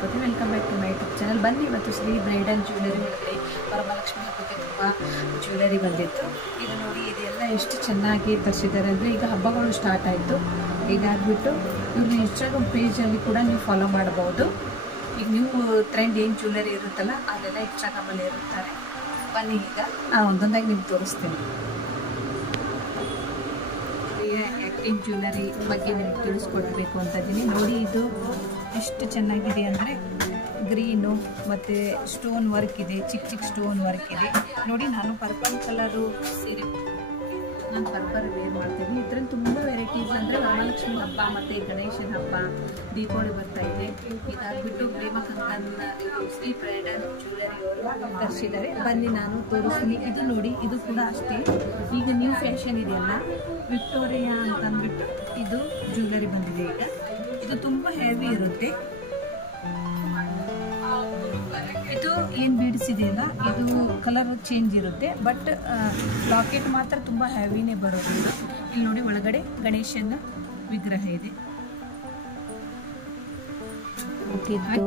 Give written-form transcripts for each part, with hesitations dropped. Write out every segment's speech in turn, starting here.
ತಿಳ್ಕೊತೀನಿ. Welcome back to my YouTube channel. ಬನ್ನಿ ಇವತ್ತು Shri bridal jewellery ಒಳಗಡೆ ವರಮಹಾಲಕ್ಷ್ಮಿ ಹಬ್ಬಕ್ಕೆ ತುಂಬ ಜ್ಯುವೆಲರಿ ಬಂದಿತ್ತು. ಈಗ ನೋಡಿ ಇದೆಲ್ಲ ಎಷ್ಟು ಚೆನ್ನಾಗಿ ತರಿಸಿದ್ದಾರೆ ಅಂದರೆ ಈಗ ಹಬ್ಬಗಳು ಸ್ಟಾರ್ಟ್ ಆಯಿತು. ಹೀಗಾಗ್ಬಿಟ್ಟು ಇವ್ರನ್ನ ಇನ್ಸ್ಟಾಗ್ರಾಮ್ ಪೇಜಲ್ಲಿ ಕೂಡ ನೀವು ಫಾಲೋ ಮಾಡಬಹುದು. ಈಗ ನೀವು ಟ್ರೆಂಡ್ ಏನು ಜ್ಯುವೆಲರಿ ಇರುತ್ತಲ್ಲ ಅದೆಲ್ಲ ಇನ್ಸ್ಟಾಗ್ರಾಮಲ್ಲಿ ಇರುತ್ತಾರೆ. ಬನ್ನಿ ಈಗ ನಾನು ಒಂದೊಂದಾಗಿ ನಿಮ್ಗೆ ತೋರಿಸ್ತೀನಿ. ಆ್ಯಕ್ಟಿಂಗ್ ಜ್ಯುವೆಲರಿ ಬಗ್ಗೆ ನಿಮಗೆ ತಿಳಿಸ್ಕೊಡ್ಬೇಕು ಅಂತ ಇದ್ದೀನಿ. ನೋಡಿ ಇದು ಎಷ್ಟು ಚೆನ್ನಾಗಿದೆ ಅಂದರೆ ಗ್ರೀನು ಮತ್ತು ಸ್ಟೋನ್ ವರ್ಕ್ ಇದೆ, ಚಿಕ್ಕ ಚಿಕ್ಕ ಸ್ಟೋನ್ ವರ್ಕ್ ಇದೆ. ನೋಡಿ ನಾನು ಪರ್ಪಲ್ ಕಲರು ಸೀರೆ ನಾನು ಪರ್ಪಲ್ ವೇರ್ ಮಾಡ್ತೀನಿ. ಇದರಲ್ಲಿ ತುಂಬ ವೆರೈಟೀಸ್ ಅಂದರೆ ವರಮಹಾಲಕ್ಷ್ಮಿ ಹಬ್ಬ ಮತ್ತು ಗಣೇಶನ ಹಬ್ಬ, ದೀಪಾವಳಿ ಬರ್ತಾ ಇದೆ. ಇದಾಗ್ಬಿಟ್ಟು ಪ್ರೇಮ ಕಂಕನ್ ಶ್ರೀ ಬ್ರೈಡಲ್ ಜ್ಯುವೆಲರಿ ಅವರು ತರಿಸಿದ್ದಾರೆ. ಬನ್ನಿ ನಾನು ತೋರಿಸ್ತೀನಿ. ಇದು ನೋಡಿ, ಇದು ಕೂಡ ಅಷ್ಟೇ ಈಗ ನ್ಯೂ ಫ್ಯಾಷನ್ ಇದೆಯಲ್ಲ, ವಿಕ್ಟೋರಿಯಾ ಅಂತಂದ್ಬಿಟ್ಟು ಇದು ಜ್ಯುವೆಲರಿ ಬಂದಿದೆ. ಈಗ ಇದು ತುಂಬ ಹೆವಿ ಇರುತ್ತೆ. ಇದು ಏನು ಬೀಡ್ಸ್ ಇದೆಯಲ್ಲ ಇದು ಕಲರ್ ಚೇಂಜ್ ಇರುತ್ತೆ, ಬಟ್ ಲಾಕೆಟ್ ಮಾತ್ರ ತುಂಬ ಹೆವಿನೇ ಬರೋದಿಲ್ಲ. ಇಲ್ಲಿ ನೋಡಿ ಒಳಗಡೆ ಗಣೇಶನ ವಿಗ್ರಹ ಇದೆ. ಹುಟ್ಟಿದ್ದು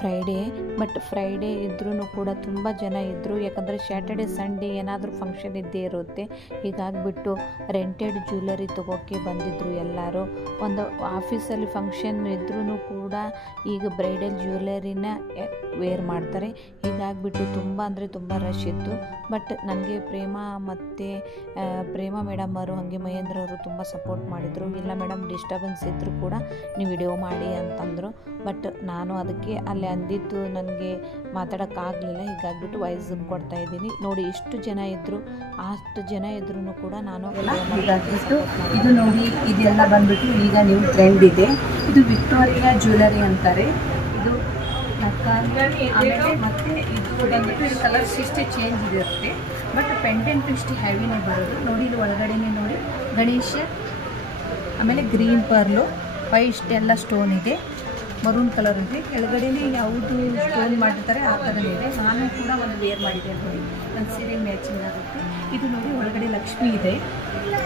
ಫ್ರೈಡೇ, ಬಟ್ ಫ್ರೈಡೇ ಇದ್ರೂ ಕೂಡ ತುಂಬ ಜನ ಇದ್ದರು. ಯಾಕಂದರೆ ಸ್ಯಾಟರ್ಡೆ ಸಂಡೇ ಏನಾದರೂ ಫಂಕ್ಷನ್ ಇದ್ದೇ ಇರುತ್ತೆ. ಹೀಗಾಗಿಬಿಟ್ಟು ರೆಂಟೆಡ್ ಜ್ಯುವೆಲರಿ ತೊಗೋಕ್ಕೆ ಬಂದಿದ್ದರು ಎಲ್ಲರೂ. ಒಂದು ಆಫೀಸಲ್ಲಿ ಫಂಕ್ಷನ್ ಇದ್ರೂ ಕೂಡ ಈಗ ಬ್ರೈಡಲ್ ಜ್ಯುವೆಲರಿನ ವೇರ್ ಮಾಡ್ತಾರೆ. ಹೀಗಾಗಿಬಿಟ್ಟು ತುಂಬ ಅಂದರೆ ತುಂಬ ರಶ್ ಇತ್ತು. ಬಟ್ ನನಗೆ ಪ್ರೇಮ ಮೇಡಮ್ ಅವರು ಹಾಗೆ ಮಹೇಂದ್ರ ಅವರು ತುಂಬ ಸಪೋರ್ಟ್ ಮಾಡಿದರು. ಇಲ್ಲ ಮೇಡಮ್ ಡಿಸ್ಟರ್ಬೆನ್ಸ್ ಇದ್ದರೂ ಕೂಡ ನೀವು ವಿಡಿಯೋ ಮಾಡಿ ಅಂತಂದರು. ಬಟ್ ನಾನು ಅದಕ್ಕೆ ಅಲ್ಲಿ ಅಂದಿದ್ದು ನನಗೆ ಮಾತಾಡೋಕ್ಕಾಗಲಿಲ್ಲ. ಹೀಗಾಗಿಬಿಟ್ಟು ವಾಯ್ಸ್ ಕೊಡ್ತಾ ಇದ್ದೀನಿ. ನೋಡಿ ಇಷ್ಟು ಜನ ಇದ್ದರು, ಅಷ್ಟು ಜನ ಇದ್ರೂ ಕೂಡ ನಾನು ಇದು ನೋಡಿ ಇದೆಲ್ಲ ಬಂದ್ಬಿಟ್ಟು ಈಗ ನೀವು ಟ್ರೆಂಡ್ ಇದೆ. ಇದು ವಿಕ್ಟೋರಿಯಾ ಜ್ಯುವೆಲರಿ ಅಂತಾರೆ. ಇದು ಆಮೇಲೆ ಮತ್ತೆ ಇದು ಬಂದ್ಬಿಟ್ಟು ಕಲರ್ಸ್ ಇಷ್ಟೇ ಚೇಂಜ್ ಇರುತ್ತೆ, ಬಟ್ ಪೆಂಡೆಂಟ್ ಇಷ್ಟು ಹೆವಿನೇ ಬರೋದು. ನೋಡಿ ಇಲ್ಲಿ ಒಳಗಡೆನೇ ನೋಡಿ ಗಣೇಶ, ಆಮೇಲೆ ಗ್ರೀನ್ ಪರ್ಲು, ಇಷ್ಟೆಲ್ಲ ಸ್ಟೋನ್ ಇದೆ, ಮರೂನ್ ಕಲರ್ ಇದೆ. ಕೆಳಗಡೆನೇ ಯಾವುದು ಸ್ಟೋನ್ ಮಾಡಿರ್ತಾರೆ ಆ ಥರನೇ ಇದೆ. ನಾನು ಕೂಡ ಒಂದು ವೇರ್ ಮಾಡಿದ್ದೇನೆ ನೋಡಿ, ನನ್ನ ಸೀರೆ ಮ್ಯಾಚಿಂಗ್ ಆಗುತ್ತೆ. ಇದು ನೋಡಿ ಒಳಗಡೆ ಲಕ್ಷ್ಮಿ ಇದೆ,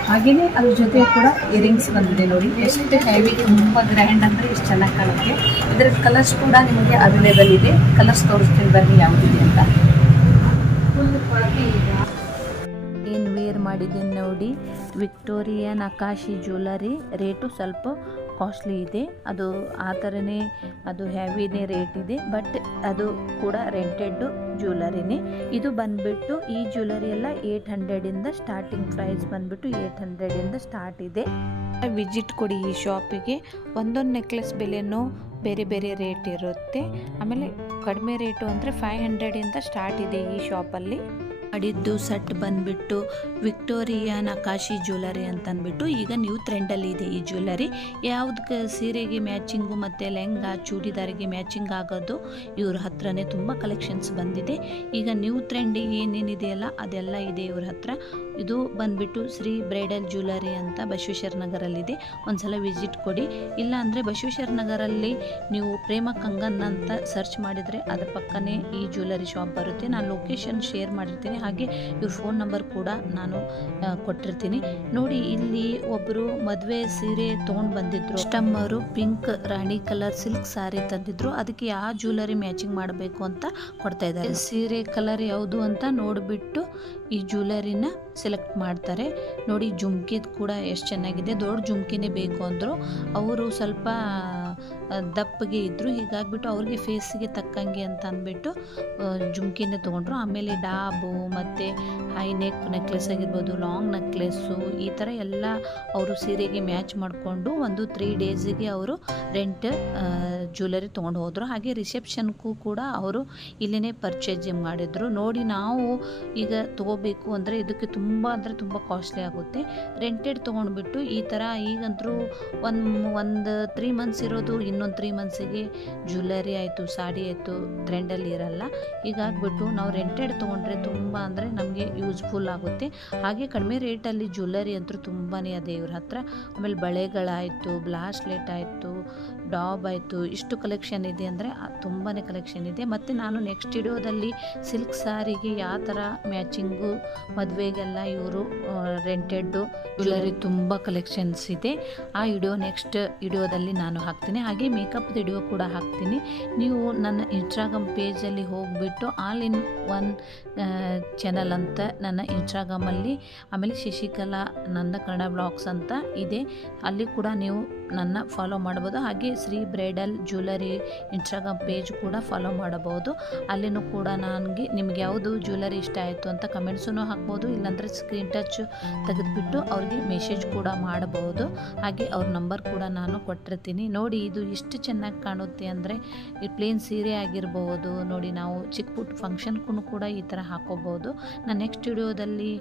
ಹಾಗೆಯೇ ಅದ್ರ ಜೊತೆ ಕೂಡ ಇಯರಿಂಗ್ಸ್ ಬಂದಿದೆ. ನೋಡಿ ಎಷ್ಟು ಹೆವಿ, ತುಂಬ ಗ್ರ್ಯಾಂಡ್ ಅಂದರೆ ಎಷ್ಟು ಚೆನ್ನಾಗಿ ಕಾಣುತ್ತೆ. ಇದರ ಕಲರ್ಸ್ ಕೂಡ ನಿಮಗೆ ಅವೈಲೇಬಲ್ ಇದೆ. ಕಲರ್ಸ್ ತೋರಿಸ್ತೀನಿ ಬನ್ನಿ ಯಾವುದಿದೆ ಅಂತ. ಏನು ವೇರ್ ಮಾಡಿದ್ದೀನಿ ನೋಡಿ, ವಿಕ್ಟೋರಿಯಾ ನಕಾಶಿ ಜ್ಯುವೆಲರಿ. ರೇಟು ಸ್ವಲ್ಪ ಕಾಸ್ಟ್ಲಿ ಇದೆ. ಅದು ಆ ಥರನೇ ಅದು ಹೆವಿನೇ ರೇಟ್ ಇದೆ, ಬಟ್ ಅದು ಕೂಡ ರೆಂಟೆಡ್ ಜ್ಯುವೆಲರಿನೇ. ಇದು ಬಂದುಬಿಟ್ಟು ಈ ಜ್ಯುವೆಲರಿ ಎಲ್ಲ 800ಇಂದ ಸ್ಟಾರ್ಟಿಂಗ್ ಪ್ರೈಸ್ ಬಂದುಬಿಟ್ಟು 800ಇಂದ ಸ್ಟಾರ್ಟ್ ಇದೆ. ವಿಸಿಟ್ ಕೊಡಿ ಈ ಶಾಪಿಗೆ. ಒಂದೊಂದು ನೆಕ್ಲೆಸ್ ಬೆಲೆನೂ ಬೇರೆ ಬೇರೆ ರೇಟ್ ಇರುತ್ತೆ. ಆಮೇಲೆ ಕಡಿಮೆ ರೇಟು ಅಂದರೆ 500ಇಂದ ಸ್ಟಾರ್ಟ್ ಇದೆ ಈ ಶಾಪಲ್ಲಿ. ಮಾಡಿದ್ದು ಸೆಟ್ ಬಂದುಬಿಟ್ಟು ವಿಕ್ಟೋರಿಯಾ ನಕಾಶಿ ಜ್ಯುವೆಲರಿ ಅಂತಂದ್ಬಿಟ್ಟು ಈಗ ನ್ಯೂ ಟ್ರೆಂಡಲ್ಲಿ ಇದೆ ಈ ಜ್ಯುವೆಲರಿ. ಯಾವುದಕ್ಕೆ ಸೀರೆಗೆ ಮ್ಯಾಚಿಂಗು ಮತ್ತು ಲೆಹಂಗಾ ಚೂಡಿದಾರಿಗೆ ಮ್ಯಾಚಿಂಗ್ ಆಗೋದು ಇವ್ರ ಹತ್ರನೇ ತುಂಬ ಕಲೆಕ್ಷನ್ಸ್ ಬಂದಿದೆ. ಈಗ ನ್ಯೂ ಟ್ರೆಂಡ್ ಏನೇನಿದೆಯಲ್ಲ ಅದೆಲ್ಲ ಇದೆ ಇವ್ರ ಹತ್ರ. ಇದು ಬಂದುಬಿಟ್ಟು ಶ್ರೀ ಬ್ರೈಡಲ್ ಜ್ಯುವೆಲರಿ ಅಂತ ಬಸವೇಶ್ವರ ನಗರಲ್ಲಿದೆ. ಒಂದ್ಸಲ ವಿಸಿಟ್ ಕೊಡಿ. ಇಲ್ಲ ಅಂದರೆ ಬಸವೇಶ್ವರ ನಗರಲ್ಲಿ ನೀವು ಪ್ರೇಮ ಕಂಗನ್ ಅಂತ ಸರ್ಚ್ ಮಾಡಿದರೆ ಅದ್ರ ಪಕ್ಕನೇ ಈ ಜ್ಯುವೆಲರಿ ಶಾಪ್ ಬರುತ್ತೆ. ನಾನು ಲೊಕೇಶನ್ ಶೇರ್ ಮಾಡಿರ್ತೀನಿ, ಹಾಗೆ ಇವ್ರ ಫೋನ್ ನಂಬರ್ ಕೂಡ ನಾನು ಕೊಟ್ಟಿರ್ತೀನಿ. ನೋಡಿ ಇಲ್ಲಿ ಒಬ್ಬರು ಮದುವೆ ಸೀರೆ ತೊಗೊಂಡು ಬಂದಿದ್ರು. ಕಸ್ಟಮರು ಪಿಂಕ್ ರಾಣಿ ಕಲರ್ ಸಿಲ್ಕ್ ಸಾರಿ ತಂದಿದ್ರು. ಅದಕ್ಕೆ ಯಾವ ಜ್ಯುವೆಲರಿ ಮ್ಯಾಚಿಂಗ್ ಮಾಡಬೇಕು ಅಂತ ಕೊಡ್ತಾ ಇದ್ದಾರೆ. ಸೀರೆ ಕಲರ್ ಯಾವುದು ಅಂತ ನೋಡಿಬಿಟ್ಟು ಈ ಜ್ಯುವೆಲರಿನ ಸೆಲೆಕ್ಟ್ ಮಾಡ್ತಾರೆ. ನೋಡಿ ಜುಮ್ಕಿದ್ ಕೂಡ ಎಷ್ಟು ಚೆನ್ನಾಗಿದೆ. ದೊಡ್ಡ ಜುಮ್ಕಿನೇ ಬೇಕು ಅಂದರು. ಅವರು ಸ್ವಲ್ಪ ದಪ್ಪಗೆ ಇದ್ದರು. ಹೀಗಾಗಿಬಿಟ್ಟು ಅವ್ರಿಗೆ ಫೇಸಿಗೆ ತಕ್ಕಂಗೆ ಅಂತ ಅಂದ್ಬಿಟ್ಟು ಜುಮ್ಕಿನೇ ತೊಗೊಂಡ್ರು. ಆಮೇಲೆ ಡಾಬು ಮತ್ತು ಹೈ ನೆಕ್ಲೆಸ್ ಆಗಿರ್ಬೋದು, ಲಾಂಗ್ ನೆಕ್ಲೆಸ್ಸು, ಈ ಥರ ಎಲ್ಲ ಅವರು ಸೀರೆಗೆ ಮ್ಯಾಚ್ ಮಾಡಿಕೊಂಡು ಒಂದು 3 ಡೇಸಿಗೆ ಅವರು ರೆಂಟ್ ಜ್ಯುವೆಲರಿ ತೊಗೊಂಡು ಹೋದರು. ಹಾಗೆ ರಿಸೆಪ್ಷನ್ಗೂ ಕೂಡ ಅವರು ಇಲ್ಲೇ ಪರ್ಚೇಸಿಂಗ್ ಮಾಡಿದರು. ನೋಡಿ ನಾವು ಈಗ ತೊಗೋಬೇಕು ಅಂದರೆ ಇದಕ್ಕೆ ತುಂಬ ಅಂದರೆ ತುಂಬ ಕಾಸ್ಟ್ಲಿ ಆಗುತ್ತೆ. ರೆಂಟೆಡ್ ತೊಗೊಂಡ್ಬಿಟ್ಟು ಈ ಥರ ಈಗಂತರೂ ಒಂದು 3 ಮಂತ್ಸ್ ಇರೋದು ಇನ್ನೊಂದು 3 ಮಂತ್ಸಿಗೆ ಜ್ಯುವೆಲರಿ ಆಯಿತು, ಸಾಡಿ ಆಯಿತು, ಟ್ರೆಂಡಲ್ಲಿ ಇರಲ್ಲ. ಹೀಗಾಗ್ಬಿಟ್ಟು ನಾವು ರೆಂಟೆಡ್ ತೊಗೊಂಡ್ರೆ ತುಂಬ ಅಂದರೆ ನಮಗೆ ಯೂಸ್ಫುಲ್ ಆಗುತ್ತೆ. ಹಾಗೆ ಕಡಿಮೆ ರೇಟಲ್ಲಿ ಜ್ಯುವೆಲರಿ ಅಂತೂ ತುಂಬಾ ಇದೆ ಇವ್ರ ಹತ್ರ. ಆಮೇಲೆ ಬಳೆಗಳಾಯಿತು, ಬ್ಲಾಸ್ಲೆಟ್ ಆಯಿತು, ಡಾಬ್ ಆಯಿತು, ಇಷ್ಟು ಕಲೆಕ್ಷನ್ ಇದೆ ಅಂದರೆ ತುಂಬಾ ಕಲೆಕ್ಷನ್ ಇದೆ. ಮತ್ತು ನಾನು ನೆಕ್ಸ್ಟ್ ವಿಡಿಯೋದಲ್ಲಿ ಸಿಲ್ಕ್ ಸಾರಿಗೆ ಯಾವ ಥರ ಮ್ಯಾಚಿಂಗು ಮದುವೆಗೆಲ್ಲ ಇವರು ರೆಂಟೆಡ್ಡು ಜ್ಯುವೆಲರಿ ತುಂಬ ಕಲೆಕ್ಷನ್ಸ್ ಇದೆ. ಆ ವಿಡಿಯೋ ನೆಕ್ಸ್ಟ್ ವಿಡಿಯೋದಲ್ಲಿ ನಾನು ಹಾಕ್ತೀನಿ. ಹಾಗೆ ಮೇಕಪ್ ವಿಡಿಯೋ ಕೂಡ ಹಾಕ್ತೀನಿ. ನೀವು ನನ್ನ ಇನ್ಸ್ಟಾಗ್ರಾಮ್ ಪೇಜಲ್ಲಿ ಹೋಗಿಬಿಟ್ಟು ಆಲ್ ಇನ್ ಒನ್ ಚಾನಲ್ ಅಂತ ನನ್ನ ಇನ್ಸ್ಟಾಗ್ರಾಮಲ್ಲಿ, ಆಮೇಲೆ ಶಶಿಕಲಾ ನಂದ ಕನ್ನಡ ಬ್ಲಾಗ್ಸ್ ಅಂತ ಇದೆ, ಅಲ್ಲಿ ಕೂಡ ನೀವು ನನ್ನ ಫಾಲೋ ಮಾಡ್ಬೋದು. ಹಾಗೆ Shri bridal jewellery Instagram page ಕೂಡ ಫಾಲೋ ಮಾಡಬಹುದು. ಅಲ್ಲಿನೂ ಕೂಡ ನನಗೆ ನಿಮ್ಗೆ ಯಾವುದು ಜ್ಯುವೆಲರಿ ಇಷ್ಟ ಆಯಿತು ಅಂತ ಕಮೆಂಟ್ಸನ್ನು ಹಾಕ್ಬೋದು, ಇಲ್ಲಾಂದರೆ ಸ್ಕ್ರೀನ್ ಟಚ್ ತೆಗೆದುಬಿಟ್ಟು ಅವ್ರಿಗೆ ಮೆಸೇಜ್ ಕೂಡ ಮಾಡಬಹುದು. ಹಾಗೆ ಅವ್ರ ನಂಬರ್ ಕೂಡ ನಾನು ಕೊಟ್ಟಿರ್ತೀನಿ. ನೋಡಿ ಇದು ಎಷ್ಟು ಚೆನ್ನಾಗಿ ಕಾಣುತ್ತೆ ಅಂದರೆ, ಈ ಪ್ಲೇನ್ ಸೀರೆ ಆಗಿರಬಹುದು. ನೋಡಿ ನಾವು ಚಿಕ್ಕ ಪುಟ್ಟ ಫಂಕ್ಷನ್ಗೂ ಕೂಡ ಈ ಥರ ಹಾಕೋಬಹುದು. ನಾನು ನೆಕ್ಸ್ಟ್ ವಿಡಿಯೋದಲ್ಲಿ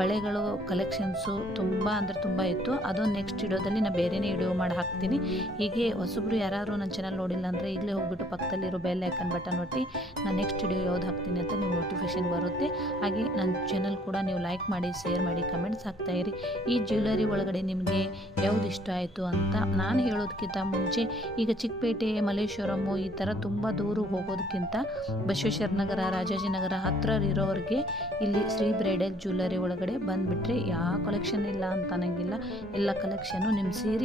ಬಳೆಗಳು ಕಲೆಕ್ಷನ್ಸು ತುಂಬ ಅಂದರೆ ತುಂಬ ಇತ್ತು, ಅದೊಂದು ನೆಕ್ಸ್ಟ್ ವಿಡಿಯೋದಲ್ಲಿ ನಾನು ಬೇರೆನೇ ವಿಡಿಯೋ ಮಾಡಿ ಹಾಕ್ತೀನಿ. ಹೀಗೆ ಹೊಸಬ್ರು ಯಾರು ನನ್ನ ಚಾನಲ್ ನೋಡಿಲ್ಲ ಅಂದರೆ ಈಗಲೇ ಹೋಗ್ಬಿಟ್ಟು ಪಕ್ಕದಲ್ಲಿರೋ ಬೆಲ್ ಐಕನ್ ಬಟನ್ ಒತ್ತಿ ನಾನು ನೆಕ್ಸ್ಟ್ ವಿಡಿಯೋ ಯಾವ್ದು ಹಾಕ್ತೀನಿ ಅಂತ ನೀವು ನೋಟಿಫಿಕೇಷನ್ ಬರುತ್ತೆ. ಹಾಗೆ ನನ್ನ ಚಾನಲ್ ಕೂಡ ನೀವು ಲೈಕ್ ಮಾಡಿ, ಶೇರ್ ಮಾಡಿ, ಕಮೆಂಟ್ಸ್ ಹಾಕ್ತಾಯಿರಿ. ಈ ಜ್ಯುವೆಲರಿ ಒಳಗಡೆ ನಿಮಗೆ ಯಾವ್ದು ಇಷ್ಟ ಆಯಿತು ಅಂತ ನಾನು ಹೇಳೋದಕ್ಕಿಂತ ಮುಂಚೆ, ಈಗ ಚಿಕ್ಕಪೇಟೆ, ಮಲ್ಲೇಶ್ವರಮು ಈ ಥರ ತುಂಬ ದೂರ ಹೋಗೋದಕ್ಕಿಂತ ಬಸವೇಶ್ವರ ನಗರ, ರಾಜಾಜಿನಗರ ಹತ್ತಿರ ಇರೋರಿಗೆ ಇಲ್ಲಿ ಶ್ರೀ ಬ್ರೈಡಲ್ ಜ್ಯುವೆಲರಿ ಒಳಗಡೆ ಬಂದುಬಿಟ್ರೆ ಯಾವ ಕಲೆಕ್ಷನ್ ಇಲ್ಲ ಅಂತ ಅನ್ನಂಗಿಲ್ಲ. ಎಲ್ಲ ಕಲೆಕ್ಷನು ನಿಮ್ಮ ಸೀರೆ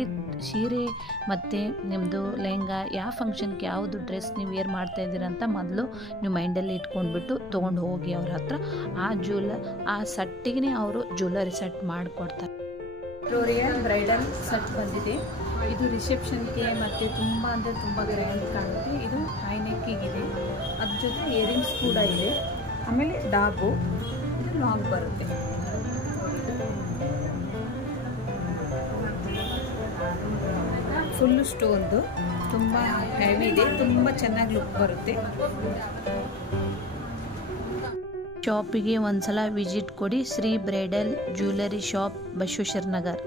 ಮತ್ತು ನಿಮ್ಮದು ಲೆಹಂಗಾ, ಯಾವ ಫಂಕ್ಷನ್ಗೆ ಯಾವುದು ಡ್ರೆಸ್ ನೀವು ವೇರ್ ಮಾಡ್ತಾ ಇದ್ದೀರ ಅಂತ ಮೊದಲು ನೀವು ಮೈಂಡಲ್ಲಿ ಇಟ್ಕೊಂಡ್ಬಿಟ್ಟು ತೊಗೊಂಡು ಹೋಗಿ ಅವ್ರ ಹತ್ರ. ಆ ಸಟ್ಟಿಗೆ ಅವರು ಜ್ಯುವೆಲರಿ ಸೆಟ್ ಮಾಡಿಕೊಡ್ತಾರೆ. ವಿಕ್ಟೋರಿಯಾ ಬ್ರೈಡಲ್ ಸೆಟ್ ಬಂದಿದೆ. ಇದು ರಿಸೆಪ್ಷನ್ಗೆ ಮತ್ತು ತುಂಬ ಅಂದರೆ ತುಂಬ ಗ್ರ್ಯಾಂಡ್ ಕಾಣುತ್ತೆ. ಇದು ಹೈ ನೆಕ್ಕಿಗಿದೆ, ಅದ್ರ ಜೊತೆ ಇಯರಿಂಗ್ಸ್ ಕೂಡ ಇದೆ. ಆಮೇಲೆ ಡಾಬು, ಇದು ಲಾಂಗ್ ಬರುತ್ತೆ. ಫುಲ್ಲು ಸ್ಟೋನ್ದು, ತುಂಬ ಹೆವಿ ಇದೆ, ತುಂಬ ಚೆನ್ನಾಗಿ ಲುಕ್ ಬರುತ್ತೆ. ಶಾಪಿಗೆ ಒಂದ್ಸಲ ವಿಸಿಟ್ ಕೊಡಿ. Shri bridal jewellery shop, Basaveshwara Nagar.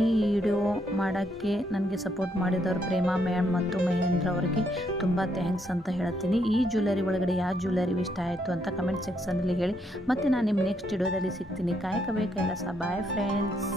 ಈ ವಿಡಿಯೋ ಮಾಡೋಕ್ಕೆ ನನಗೆ ಸಪೋರ್ಟ್ ಮಾಡಿದವರು ಪ್ರೇಮಾ ಮ್ಯಾಮ್ ಮತ್ತು ಮಹೇಂದ್ರ ಅವರಿಗೆ ತುಂಬ ಥ್ಯಾಂಕ್ಸ್ ಅಂತ ಹೇಳ್ತೀನಿ. ಈ ಜ್ಯುವೆಲರಿ ಒಳಗಡೆ ಯಾವ ಜ್ಯುವೆಲರಿ ಇಷ್ಟ ಆಯಿತು ಅಂತ ಕಮೆಂಟ್ ಸೆಕ್ಷನಲ್ಲಿ ಹೇಳಿ. ಮತ್ತು ನಾನು ನಿಮ್ಮ ನೆಕ್ಸ್ಟ್ ವಿಡಿಯೋದಲ್ಲಿ ಸಿಗ್ತೀನಿ. ಕಾಯಕವೇ ಕೈಲಾಸ. Bye friends.